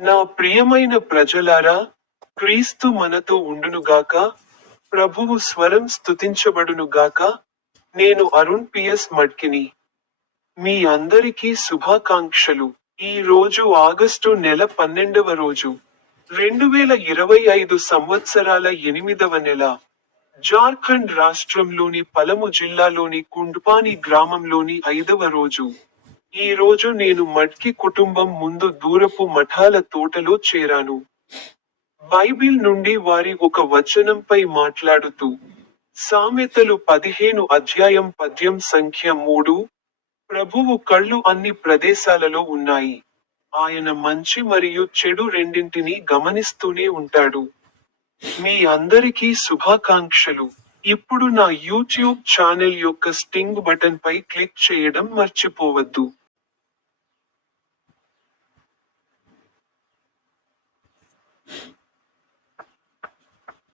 నా ప్రియమైన ప్రజలారా క్రీస్తు మనతో ఉండునుగాక ప్రభువు స్వరం స్తుతించబడునుగాక నేను అరుణ్ పిఎస్ మడ్కిని. మీ అందరికీ శుభాకాంక్షలు. ఈ రోజు ఆగస్టు నెల పన్నెండవ రోజు రెండు వేల ఇరవై ఐదు సంవత్సరాల ఎనిమిదవ నెల. జార్ఖండ్ రాష్ట్రంలోని పలము జిల్లాలోని కుండ్పాని గ్రామంలోని ఐదవ రోజు. ఈ రోజు నేను మట్కి కుటుంబం ముందు దూరపు మఠాల తోటలో చేరాను. బైబిల్ నుండి వారి ఒక వచనంపై మాట్లాడుతూ సామెతలు పదిహేను అధ్యాయం పద్యం సంఖ్య మూడు ప్రభువు కళ్ళు అన్ని ప్రదేశాలలో ఉన్నాయి. ఆయన మంచి మరియు చెడు రెండింటినీ గమనిస్తూనే ఉంటాడు. మీ అందరికీ శుభాకాంక్షలు. ఇప్పుడు నా యూట్యూబ్ ఛానల్ యొక్క స్టింగ్ బటన్ పై క్లిక్ చేయడం మర్చిపోవద్దు.